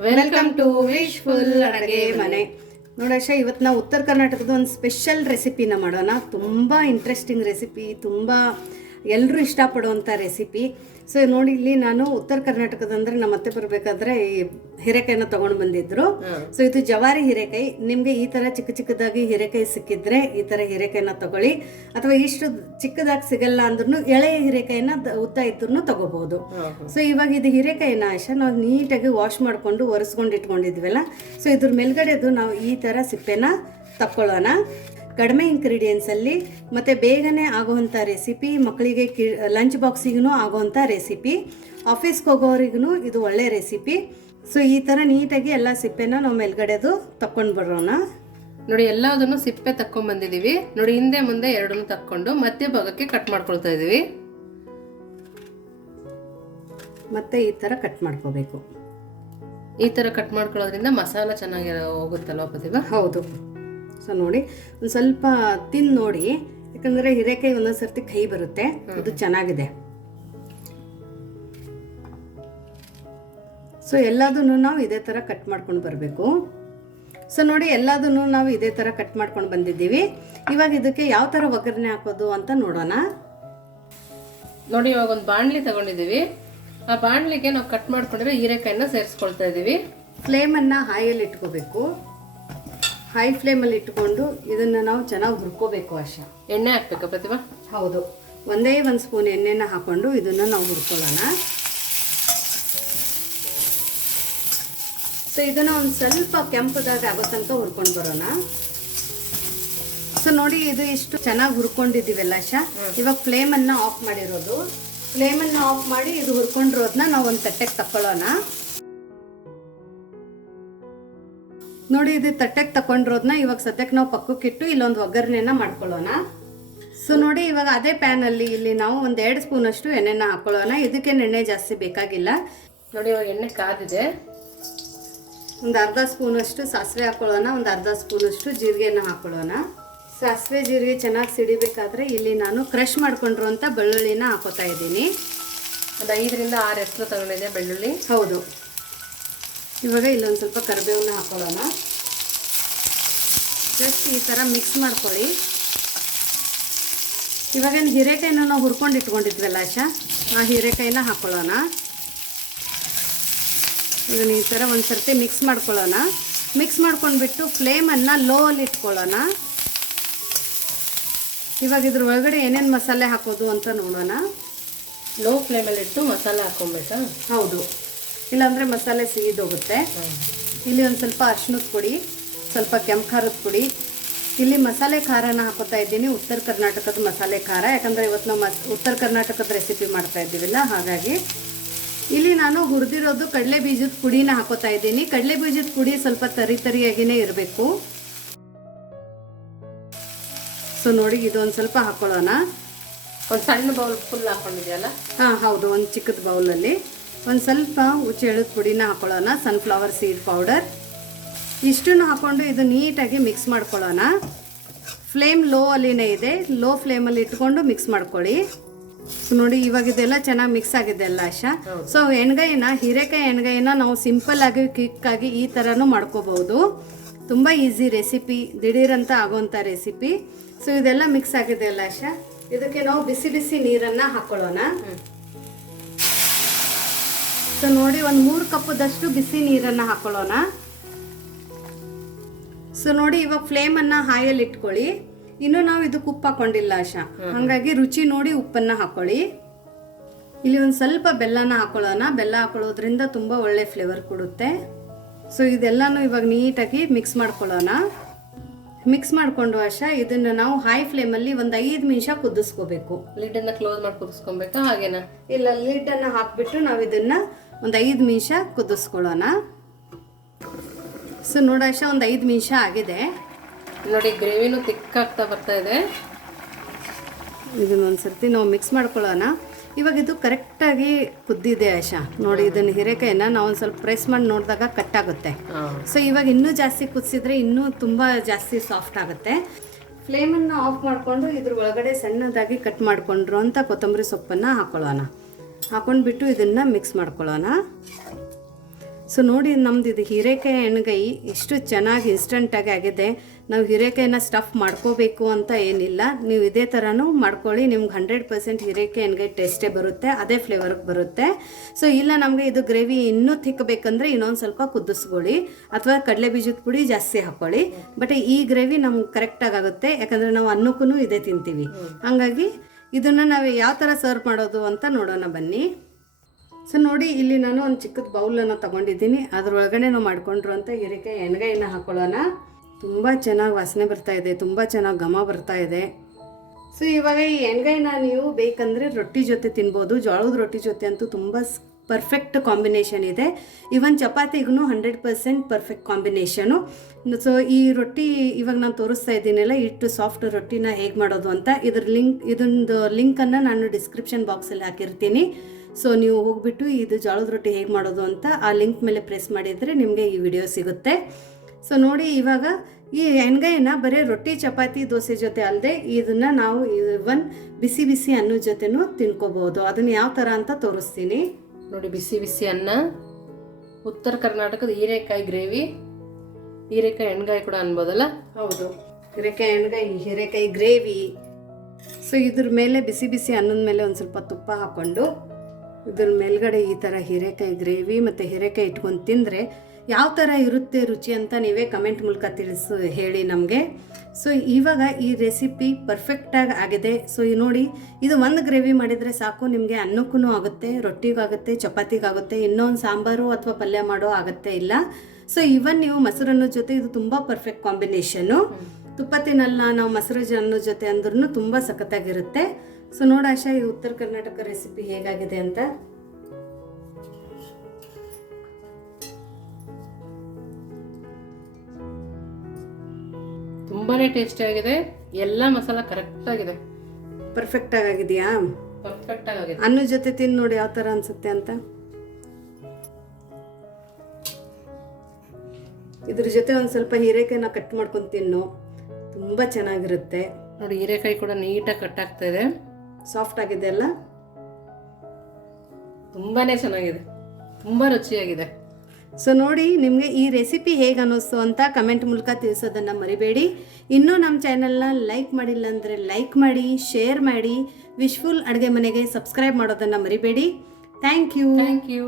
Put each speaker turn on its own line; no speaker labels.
Welcome to wishful ಅಡುಗೆ ಮನೆ. ನೋಡಶ ಇವತ್ತು ನಾವು ಉತ್ತರ ಕರ್ನಾಟಕದ ಒಂದು ಸ್ಪೆಷಲ್ ರೆಸಿಪಿನ ಮಾಡೋಣ. ತುಂಬ ಇಂಟ್ರೆಸ್ಟಿಂಗ್ ರೆಸಿಪಿ ತುಂಬ ಎಲ್ಲರೂ ಇಷ್ಟಪಡುವಂಥ ರೆಸಿಪಿ ಸೊ ನೋಡಿ ಇಲ್ಲಿ ನಾನು ಉತ್ತರ ಕರ್ನಾಟಕದ ಅಂದರೆ ನಮ್ಮ ಅತ್ತೆ ಬರಬೇಕಾದ್ರೆ ಈ ಹೀರೆಕಾಯಿನ ತೊಗೊಂಡು ಬಂದಿದ್ರು. ಸೊ ಇದು ಜವಾರಿ ಹೀರೆಕಾಯಿ. ನಿಮಗೆ ಈ ಥರ ಚಿಕ್ಕ ಚಿಕ್ಕದಾಗಿ ಹೀರೆಕಾಯಿ ಸಿಕ್ಕಿದ್ರೆ ಈ ಥರ ಹೀರೆಕಾಯಿನ ತಗೊಳ್ಳಿ. ಅಥವಾ ಇಷ್ಟು ಚಿಕ್ಕದಾಗಿ ಸಿಗಲ್ಲ ಅಂದ್ರೂ ಎಳೆ ಹೀರೆಕಾಯಿನ ಉತ್ತ ಇದ್ರೂ ತಗೋಬಹುದು. ಸೊ ಇವಾಗ ಇದು ಹೀರೆಕಾಯಿನ ಆಶ ನಾವು ನೀಟಾಗಿ ವಾಶ್ ಮಾಡಿಕೊಂಡು ಒರೆಸ್ಕೊಂಡು ಇಟ್ಕೊಂಡಿದ್ವಲ್ಲ. ಸೊ ಇದ್ರ ಮೇಲ್ಗಡೆದು ನಾವು ಈ ಥರ ಸಿಪ್ಪೆನ ತಕ್ಕೊಳ್ಳೋಣ. ಕಡಿಮೆ ಇಂಗ್ರೀಡಿಯೆಂಟ್ಸಲ್ಲಿ ಮತ್ತು ಬೇಗನೆ ಆಗುವಂಥ ರೆಸಿಪಿ ಮಕ್ಕಳಿಗೆ ಕಿ ಲಂಚ್ ಬಾಕ್ಸಿಗೂ ಆಗುವಂಥ ರೆಸಿಪಿ ಆಫೀಸ್ಗೆ ಹೋಗೋರಿಗೂ ಇದು ಒಳ್ಳೆ ರೆಸಿಪಿ ಸೊ ಈ ಥರ ನೀಟಾಗಿ ಎಲ್ಲ ಸಿಪ್ಪೆನ ನಾವು ಮೇಲ್ಗಡೆದು ತಕ್ಕೊಂಡು ಬರೋಣ
ನೋಡಿ ಎಲ್ಲದನ್ನು ಸಿಪ್ಪೆ ತಕ್ಕೊಂಡ್ಬಂದಿದ್ದೀವಿ ನೋಡಿ ಹಿಂದೆ ಮುಂದೆ ಎರಡನ್ನು ತಕ್ಕೊಂಡು ಮಧ್ಯ ಭಾಗಕ್ಕೆ ಕಟ್ ಮಾಡ್ಕೊಳ್ತಾ ಇದ್ದೀವಿ
ಮತ್ತೆ ಈ ಥರ ಕಟ್ ಮಾಡ್ಕೋಬೇಕು.
ಈ ಥರ ಕಟ್ ಮಾಡ್ಕೊಳ್ಳೋದ್ರಿಂದ ಮಸಾಲ ಚೆನ್ನಾಗಿ ಹೋಗುತ್ತಲ್ವ ಪ್ರತಿಭಾ?
ಹೌದು. ಸೊ ನೋಡಿ ಒಂದು ಸ್ವಲ್ಪ ತಿನ್ ನೋಡಿ ಯಾಕಂದ್ರೆ ಹಿರೇಕಾಯಿ ಒಂದೊಂದು ಸರ್ತಿ ಕೈ ಬರುತ್ತೆ. ಅದು ಚೆನ್ನಾಗಿದೆ. ಸೊ ಎಲ್ಲದನ್ನು ನಾವು ಇದೇ ಥರ ಕಟ್ ಮಾಡ್ಕೊಂಡು ಬರಬೇಕು. ಸೊ ನೋಡಿ ಎಲ್ಲದನ್ನು ನಾವು ಇದೇ ಥರ ಕಟ್ ಮಾಡ್ಕೊಂಡು ಬಂದಿದ್ದೀವಿ. ಇವಾಗ ಇದಕ್ಕೆ ಯಾವ ಥರ ಒಗ್ಗರಣೆ ಹಾಕೋದು ಅಂತ ನೋಡೋಣ.
ನೋಡಿ ಇವಾಗ ಒಂದು ಬಾಣಲಿ ತಗೊಂಡಿದ್ದೀವಿ. ಆ ಬಾಣಲಿಗೆ ನಾವು ಕಟ್ ಮಾಡ್ಕೊಂಡಿರೋ ಹೀರೆಕಾಯಿನ ಸೇರಿಸ್ಕೊಳ್ತಾ ಇದೀವಿ.
ಫ್ಲೇಮನ್ನು ಹಾಯಲ್ಲಿ ಇಟ್ಕೋಬೇಕು. ಹೈ ಫ್ಲೇಮಲ್ಲಿ ಇಟ್ಕೊಂಡು ಇದನ್ನು ನಾವು ಚೆನ್ನಾಗಿ ಹುರ್ಕೋಬೇಕು ಆಶಾ.
ಎಣ್ಣೆ ಹಾಕ್ಬೇಕಾ ಪ್ರತಿಭಾ
ಹೌದು. ಒಂದೇ ಒಂದು ಸ್ಪೂನ್ ಎಣ್ಣೆನ ಹಾಕೊಂಡು ಇದನ್ನು ನಾವು ಹುರ್ಕೊಳ್ಳೋಣ. ಸೊ ಇದನ್ನು ಒಂದು ಸ್ವಲ್ಪ ಕೆಂಪದಾಗ ಆಗೋ ತನಕ ಹುರ್ಕೊಂಡು ಬರೋಣ. ಸೊ ನೋಡಿ ಇದು ಇಷ್ಟು ಚೆನ್ನಾಗಿ ಹುರ್ಕೊಂಡಿದ್ದೀವಲ್ಲ ಶಾ ಇವಾಗ ಫ್ಲೇಮನ್ನು ಆಫ್ ಮಾಡಿರೋದು. ಫ್ಲೇಮನ್ನು ಆಫ್ ಮಾಡಿ ಇದು ಹುರ್ಕೊಂಡಿರೋದನ್ನ ನಾವು ಒಂದು ತಟ್ಟೆಗೆ ತಕ್ಕೊಳ್ಳೋಣ. ನೋಡಿ ಇದು ತಟ್ಟೆಗೆ ತಗೊಂಡಿರೋದನ್ನ ಇವಾಗ ಸದ್ಯಕ್ಕೆ ನಾವು ಪಕ್ಕಕ್ಕಿಟ್ಟು ಇಲ್ಲೊಂದು ಒಗ್ಗರಣೆನ ಮಾಡ್ಕೊಳ್ಳೋಣ. ಸೊ ನೋಡಿ ಇವಾಗ ಅದೇ ಪ್ಯಾನಲ್ಲಿ ಇಲ್ಲಿ ನಾವು ಒಂದು ಎರಡು ಸ್ಪೂನ್ ಅಷ್ಟು ಎಣ್ಣೆನ ಹಾಕೊಳ್ಳೋಣ. ಇದಕ್ಕೆ ಎಣ್ಣೆ ಜಾಸ್ತಿ ಬೇಕಾಗಿಲ್ಲ.
ನೋಡಿ ಇವಾಗ ಎಣ್ಣೆ ಕಾದಿದೆ.
ಒಂದು ಅರ್ಧ ಸ್ಪೂನ್ ಅಷ್ಟು ಸಾಸಿವೆ ಹಾಕೊಳ್ಳೋಣ. ಒಂದು ಅರ್ಧ ಸ್ಪೂನ್ ಅಷ್ಟು ಜೀರಿಗೆನ ಹಾಕೊಳ್ಳೋಣ. ಸಾಸಿವೆ ಜೀರಿಗೆ ಚೆನ್ನಾಗಿ ಸಿಡಿಬೇಕಾದ್ರೆ ಇಲ್ಲಿ ನಾನು ಕ್ರಷ್ ಮಾಡ್ಕೊಂಡಿರುವಂಥ ಬೆಳ್ಳುಳ್ಳಿನ ಹಾಕೋತಾ ಇದ್ದೀನಿ.
ಒಂದು ಐದರಿಂದ ಆರು ಹೆಸರು ತಗೊಂಡಿದೆ ಬೆಳ್ಳುಳ್ಳಿ.
ಹೌದು. ಇವಾಗ ಇಲ್ಲೊಂದು ಸ್ವಲ್ಪ ಕರಿಬೇವನ್ನ ಹಾಕೊಳ್ಳೋಣ. ಜಸ್ಟ್ ಈ ಥರ ಮಿಕ್ಸ್ ಮಾಡ್ಕೊಳ್ಳಿ. ಇವಾಗೇನು ಹೀರೆಕಾಯಿನ ನಾವು ಹುರ್ಕೊಂಡು ಇಟ್ಕೊಂಡಿದ್ವಲ್ಲ ಆಶಾ? ಆ ಹೀರೆಕಾಯಿನ ಹಾಕೊಳ್ಳೋಣ. ಇದನ್ನ ಈ ಥರ ಒಂದು ಸರ್ತಿ ಮಿಕ್ಸ್ ಮಾಡ್ಕೊಳ್ಳೋಣ. ಮಿಕ್ಸ್ ಮಾಡ್ಕೊಂಡ್ಬಿಟ್ಟು ಫ್ಲೇಮನ್ನು ಲೋ ಅಲ್ಲಿ ಇಟ್ಕೊಳ್ಳೋಣ. ಇವಾಗ ಇದ್ರ ಒಳಗಡೆ ಏನೇನು ಮಸಾಲೆ ಹಾಕೋದು ಅಂತ ನೋಡೋಣ.
ಲೋ ಫ್ಲೇಮಲ್ಲಿಟ್ಟು ಮಸಾಲೆ ಹಾಕೊಂಬೇಕಾ
ಹೌದು. ಇಲ್ಲಾಂದರೆ ಮಸಾಲೆ ಸಿಗಿದೋಗುತ್ತೆ ಇಲ್ಲಿ ಒಂದು ಸ್ವಲ್ಪ ಅರ್ಶಿನದ ಪುಡಿ ಸ್ವಲ್ಪ ಕೆಂಪು ಖಾರದ ಪುಡಿ. ಇಲ್ಲಿ ಮಸಾಲೆ ಖಾರನ ಹಾಕೋತಾ ಇದ್ದೀನಿ ಉತ್ತರ ಕರ್ನಾಟಕದ ಮಸಾಲೆ ಖಾರ. ಯಾಕಂದರೆ ಇವತ್ತು ನಾವು ಮಸ್ ಉತ್ತರ ಕರ್ನಾಟಕದ ರೆಸಿಪಿ ಮಾಡ್ತಾ ಇದ್ದೀವಲ್ಲ ಹಾಗಾಗಿ. ಇಲ್ಲಿ ನಾನು ಹುರಿದಿರೋದು ಕಡಲೆ ಬೀಜದ ಪುಡಿನ ಹಾಕೋತಾ ಇದ್ದೀನಿ. ಕಡಲೆ ಬೀಜದ ಪುಡಿ ಸ್ವಲ್ಪ ತರಿ ತರಿಯಾಗಿಯೇ ಇರಬೇಕು. ಸೊ ನೋಡಿ ಇದು ಒಂದು ಸ್ವಲ್ಪ ಹಾಕೊಳ್ಳೋಣ.
ಒಂದು ಸಣ್ಣ ಬೌಲ್ ಫುಲ್ ಹಾಕೊಂಡಿದ್ಯಲ್ಲ?
ಹಾಂ ಹೌದು ಒಂದು ಚಿಕ್ಕದ ಬೌಲಲ್ಲಿ ಒಂದು ಸ್ವಲ್ಪ ಎಳದ ಪುಡಿನ ಹಾಕೊಳ್ಳೋಣ ಸನ್ಫ್ಲವರ್ ಸೀಡ್ ಪೌಡರ್ ಇಷ್ಟನ್ನು ಹಾಕ್ಕೊಂಡು ಇದು ನೀಟಾಗಿ ಮಿಕ್ಸ್ ಮಾಡ್ಕೊಳ್ಳೋಣ. ಫ್ಲೇಮ್ ಲೋ ಅಲ್ಲಿನೇ ಇದೆ. ಲೋ ಫ್ಲೇಮಲ್ಲಿ ಇಟ್ಕೊಂಡು ಮಿಕ್ಸ್ ಮಾಡ್ಕೊಳ್ಳಿ. ನೋಡಿ ಇವಾಗ ಇದೆಲ್ಲ ಚೆನ್ನಾಗಿ ಮಿಕ್ಸ್ ಆಗಿದೆ ಅಲ್ಲ ಆಶಾ? ಸೊ ಎಣ್ಗಾಯಿನ ಹೀರೆಕಾಯಿ ಎಣ್ಗಾಯಿನ ನಾವು ಸಿಂಪಲ್ ಆಗಿ ಕ್ವಿಕ್ ಆಗಿ ಈ ಥರನೂ ಮಾಡ್ಕೋಬಹುದು. ತುಂಬ ಈಸಿ ರೆಸಿಪಿ ದಿಢೀರಂತ ಆಗೋವಂಥ ರೆಸಿಪಿ ಸೊ ಇದೆಲ್ಲ ಮಿಕ್ಸ್ ಆಗಿದೆ ಅಲ್ಲ ಆಶಾ? ಇದಕ್ಕೆ ನಾವು ಬಿಸಿ ಬಿಸಿ ನೀರನ್ನು ಹಾಕೊಳ್ಳೋಣ. ಸೊ ನೋಡಿ ಒಂದು ಮೂರು ಕಪ್ಪದಷ್ಟು ಬಿಸಿ ನೀರನ್ನು ಹಾಕೊಳ್ಳೋಣ. ಸೊ ನೋಡಿ ಇವಾಗ ಫ್ಲೇಮನ್ನು ಹಾಯಲ್ಲಿ ಇಟ್ಕೊಳ್ಳಿ. ಇನ್ನು ನಾವು ಇದಕ್ಕೆ ಉಪ್ಪು ಹಾಕೊಂಡಿಲ್ಲ ಆಶಾ. ಹಾಗಾಗಿ ರುಚಿ ನೋಡಿ ಉಪ್ಪನ್ನ ಹಾಕೊಳ್ಳಿ. ಇಲ್ಲಿ ಒಂದು ಸ್ವಲ್ಪ ಬೆಲ್ಲನ ಹಾಕೊಳ್ಳೋಣ. ಬೆಲ್ಲ ಹಾಕೊಳ್ಳೋದ್ರಿಂದ ತುಂಬ ಒಳ್ಳೆ ಫ್ಲೇವರ್ ಕೊಡುತ್ತೆ. ಸೊ ಇದೆಲ್ಲನೂ ಇವಾಗ ನೀಟಾಗಿ ಮಿಕ್ಸ್ ಮಾಡ್ಕೊಳ್ಳೋಣ. ಮಿಕ್ಸ್ ಮಾಡಿಕೊಂಡು ಆಶಾ ಇದನ್ನ ನಾವು ಹೈ ಫ್ಲೇಮಲ್ಲಿ ಒಂದು ಐದು ನಿಮಿಷ ಕುದಿಸ್ಕೋಬೇಕು.
ಲಿಡನ್ನ ಕ್ಲೋಸ್ ಮಾಡಿ ಕುದಿಸ್ಕೊಬೇಕಾ ಹಾಗೇನಾ?
ಇಲ್ಲ ಲೀಟನ್ನು ಹಾಕಿಬಿಟ್ಟು ನಾವು ಇದನ್ನ ಒಂದು ಐದು ನಿಮಿಷ ಕುದಿಸ್ಕೊಳ್ಳೋಣ. ಸೊ ನೋಡೋಶ ಒಂದು ಐದು ನಿಮಿಷ ಆಗಿದೆ.
ನೋಡಿ ಗ್ರೇವಿನೂ ತಿಕ್ಕಾಗ್ತಾ ಬರ್ತಾ ಇದೆ.
ಇದನ್ನ ಒಂದು ಸರ್ತಿ ನಾವು ಮಿಕ್ಸ್ ಮಾಡ್ಕೊಳ್ಳೋಣ. ಇವಾಗ ಇದು ಕರೆಕ್ಟಾಗಿ ಕುದ್ದಿದೆ ಆಶಾ. ನೋಡಿ ಇದನ್ನು ಹೀರೆಕಾಯಿನ ನಾವು ಒಂದು ಸ್ವಲ್ಪ ಪ್ರೆಸ್ ಮಾಡಿ ನೋಡಿದಾಗ ಕಟ್ ಆಗುತ್ತೆ. ಸೊ ಇವಾಗ ಇನ್ನೂ ಜಾಸ್ತಿ ಕುದಿಸಿದ್ರೆ ಇನ್ನೂ ತುಂಬ ಜಾಸ್ತಿ ಸಾಫ್ಟ್ ಆಗುತ್ತೆ. ಫ್ಲೇಮನ್ನು ಆಫ್ ಮಾಡಿಕೊಂಡು ಇದ್ರ ಒಳಗಡೆ ಸಣ್ಣದಾಗಿ ಕಟ್ ಮಾಡಿಕೊಂಡ್ರು ಅಂತ ಕೊತ್ತಂಬರಿ ಸೊಪ್ಪನ್ನು ಹಾಕೊಳ್ಳೋಣ. ಹಾಕೊಂಡ್ಬಿಟ್ಟು ಇದನ್ನು ಮಿಕ್ಸ್ ಮಾಡ್ಕೊಳ್ಳೋಣ. ಸೊ ನೋಡಿ ನಮ್ದು ಇದು ಹೀರೆಕಾಯಿ ಎಣ್ಗಾಯಿ ಇಷ್ಟು ಚೆನ್ನಾಗಿ ಇನ್ಸ್ಟಂಟಾಗಿ ಆಗಿದೆ. ನಾವು ಹೀರೆಕಾಯಿನ ಸ್ಟಫ್ ಮಾಡ್ಕೋಬೇಕು ಅಂತ ಏನಿಲ್ಲ. ನೀವು ಇದೇ ಥರನೂ ಮಾಡ್ಕೊಳ್ಳಿ. ನಿಮ್ಗೆ ಹಂಡ್ರೆಡ್ ಪರ್ಸೆಂಟ್ ಹೀರೆಕಾಯಿ ಎಣ್ಗಾಯಿ ಟೇಸ್ಟೇ ಬರುತ್ತೆ ಅದೇ ಫ್ಲೇವರ್ಗೆ ಬರುತ್ತೆ. ಸೊ ಇಲ್ಲ ನಮಗೆ ಇದು ಗ್ರೇವಿ ಇನ್ನೂ ತಿಕ್ಕಬೇಕಂದ್ರೆ ಇನ್ನೊಂದು ಸ್ವಲ್ಪ ಕುದಿಸ್ಕೊಳ್ಳಿ. ಅಥವಾ ಕಡಲೆ ಬೀಜದ ಪುಡಿ ಜಾಸ್ತಿ ಹಾಕ್ಕೊಳ್ಳಿ ಬಟ್ ಈ ಗ್ರೇವಿ ನಮ್ಗೆ ಕರೆಕ್ಟಾಗಿ ಆಗುತ್ತೆ. ಯಾಕಂದರೆ ನಾವು ಅನ್ನಕ್ಕೂ ಇದೇ ತಿಂತೀವಿ. ಹಾಗಾಗಿ ಇದನ್ನು ನಾವು ಯಾವ ಥರ ಸರ್ವ್ ಮಾಡೋದು ಅಂತ ನೋಡೋಣ ಬನ್ನಿ. ಸೊ ನೋಡಿ, ಇಲ್ಲಿ ನಾನು ಒಂದು ಚಿಕ್ಕದ ಬೌಲನ್ನು ತಗೊಂಡಿದ್ದೀನಿ. ಅದರೊಳಗಡೆ ನಾವು ಅಂತ ಹೀರೆಕಾಯಿ ಎಣ್ಗಾಯನ್ನ ಹಾಕೊಳ್ಳೋಣ. ತುಂಬ ಚೆನ್ನಾಗಿ ವಾಸನೆ ಬರ್ತಾ ಇದೆ, ತುಂಬ ಚೆನ್ನಾಗಿ ಘಮ ಬರ್ತಾ ಇದೆ. ಸೊ ಇವಾಗ ಈ ಎಣ್ಗಾಯಿನ ನೀವು ಬೇಕಂದರೆ ರೊಟ್ಟಿ ಜೊತೆ ತಿನ್ಬೋದು. ಜೋಳದ ರೊಟ್ಟಿ ಜೊತೆ ಅಂತೂ ತುಂಬ ಪರ್ಫೆಕ್ಟ್ ಕಾಂಬಿನೇಷನ್ ಇದೆ. Even ಚಪಾತಿಗೂ hundred percent perfect combination so ಈ ರೊಟ್ಟಿ ಇವಾಗ ನಾನು ತೋರಿಸ್ತಾ ಇದ್ದೀನಲ್ಲ ಇಟ್ಟು ಸಾಫ್ಟ್ ರೊಟ್ಟಿನ ಹೇಗೆ ಮಾಡೋದು ಅಂತ. ಇದ್ರ ಲಿಂಕ್, ಇದೊಂದು ಲಿಂಕನ್ನು ನಾನು ಡಿಸ್ಕ್ರಿಪ್ಷನ್ ಬಾಕ್ಸಲ್ಲಿ ಹಾಕಿರ್ತೀನಿ. ಸೊ ನೀವು ಹೋಗ್ಬಿಟ್ಟು ಇದು ಜೋಳದ ರೊಟ್ಟಿ ಹೇಗೆ ಮಾಡೋದು ಅಂತ ಆ ಲಿಂಕ್ ಮೇಲೆ ಪ್ರೆಸ್ ಮಾಡಿದರೆ ನಿಮಗೆ ಈ ವಿಡಿಯೋ ಸಿಗುತ್ತೆ. ಸೊ ನೋಡಿ ಇವಾಗ ಈ ಎಣ್ಗಾಯಿನ ಬರೀ ರೊಟ್ಟಿ ಚಪಾತಿ ದೋಸೆ ಜೊತೆ ಅಲ್ಲದೆ ಇದನ್ನು ನಾವು ಇವನ್ ಬಿಸಿ ಬಿಸಿ ಅನ್ನೋ ಜೊತೆನೂ ತಿನ್ಕೋಬೋದು ಅದನ್ನು ಯಾವ ಥರ ಅಂತ ತೋರಿಸ್ತೀನಿ.
ನೋಡಿ ಬಿಸಿ ಬಿಸಿ ಅನ್ನ ಉತ್ತರ ಕರ್ನಾಟಕದ ಹೀರೆಕಾಯಿ ಗ್ರೇವಿ ಹೀರೆಕಾಯಿ ಎಣ್ಗಾಯಿ ಕೂಡ ಅನ್ಬೋದಲ್ಲ?
ಹೌದು. ಹೀರೆಕಾಯಿ ಎಣ್ಗಾಯಿ ಹೀರೆಕಾಯಿ ಗ್ರೇವಿ. ಸೊ ಇದ್ರ ಮೇಲೆ ಬಿಸಿ ಬಿಸಿ ಅನ್ನದ ಮೇಲೆ ಒಂದು ಸ್ವಲ್ಪ ತುಪ್ಪ ಹಾಕ್ಕೊಂಡು ಇದ್ರ ಮೇಲ್ಗಡೆ ಈ ಥರ ಹೀರೆಕಾಯಿ ಗ್ರೇವಿ ಮತ್ತು ಹೀರೆಕಾಯಿ ಇಟ್ಕೊಂಡು ತಿಂದರೆ ಯಾವ ಥರ ಇರುತ್ತೆ ರುಚಿ ಅಂತ ನೀವೇ ಕಮೆಂಟ್ ಮೂಲಕ ತಿಳಿಸು, ಹೇಳಿ ನಮಗೆ. ಸೊ ಇವಾಗ ಈ ರೆಸಿಪಿ ಪರ್ಫೆಕ್ಟಾಗಿ ಆಗಿದೆ. ಸೊ ನೋಡಿ, ಇದು ಒಂದು ಗ್ರೇವಿ ಮಾಡಿದರೆ ಸಾಕು, ನಿಮಗೆ ಅನ್ನಕ್ಕೂ ಆಗುತ್ತೆ, ರೊಟ್ಟಿಗಾಗುತ್ತೆ, ಚಪಾತಿಗಾಗುತ್ತೆ, ಇನ್ನೊಂದು ಸಾಂಬಾರು ಅಥವಾ ಪಲ್ಯ ಮಾಡೋ ಆಗುತ್ತೆ ಇಲ್ಲ. ಸೊ ಇವನ್ ನೀವು ಮೊಸರನ್ನ ಜೊತೆ ಇದು ತುಂಬ ಪರ್ಫೆಕ್ಟ್ ಕಾಂಬಿನೇಷನು ತುಪ್ಪ ತಿನ್ನಲ್ಲ ನಾವು ಮೊಸರು ಜನ ಜೊತೆ ಅಂದ್ರೂ ತುಂಬ ಸಖತ್ತಾಗಿರುತ್ತೆ. ಸೊ ನೋಡ ಆಶಾ ಈ ಉತ್ತರ ಕರ್ನಾಟಕ ರೆಸಿಪಿ ಹೇಗಾಗಿದೆ ಅಂತ.
ತುಂಬಾನೇ ಟೇಸ್ಟಿ ಆಗಿದೆ. ಎಲ್ಲ ಮಸಾಲ ಕರೆಕ್ಟ್ ಆಗಿದೆ.
ಪರ್ಫೆಕ್ಟ್ ಆಗಿದೆಯಾ?
ಪರ್ಫೆಕ್ಟ್ ಆಗಿದೆ.
ಅನ್ನ ಜೊತೆ ತಿಂದು ನೋಡಿ ಯಾವ ಥರ ಅನ್ಸುತ್ತೆ ಅಂತ. ಇದ್ರ ಜೊತೆ ಒಂದು ಸ್ವಲ್ಪ ಹೀರೆಕಾಯಿನ ಕಟ್ ಮಾಡ್ಕೊಂಡು ತಿನ್ನು. ತುಂಬ ಚೆನ್ನಾಗಿರುತ್ತೆ.
ನೋಡಿ ಹೀರೆಕಾಯಿ ಕೂಡ ನೀಟಾಗಿ ಕಟ್ ಆಗ್ತಾ ಇದೆ.
ಸಾಫ್ಟ್ ಆಗಿದೆ ಅಲ್ಲ?
ತುಂಬಾನೇ ಚೆನ್ನಾಗಿದೆ. ತುಂಬಾ ರುಚಿಯಾಗಿದೆ.
ಸೊ ನೋಡಿ ನಿಮಗೆ ಈ ರೆಸಿಪಿ ಹೇಗೆ ಅನ್ನಿಸ್ತು ಅಂತ ಕಮೆಂಟ್ ಮೂಲಕ ತಿಳಿಸೋದನ್ನು ಮರಿಬೇಡಿ. ಇನ್ನೂ ನಮ್ಮ ಚಾನಲ್ನ ಲೈಕ್ ಮಾಡಿಲ್ಲ ಅಂದರೆ ಲೈಕ್ ಮಾಡಿ ಶೇರ್ ಮಾಡಿ ವಿಶ್ಫುಲ್ ಅಡುಗೆ ಮನೆಗೆ ಸಬ್ಸ್ಕ್ರೈಬ್ ಮಾಡೋದನ್ನು ಮರಿಬೇಡಿ. Thank you
thank you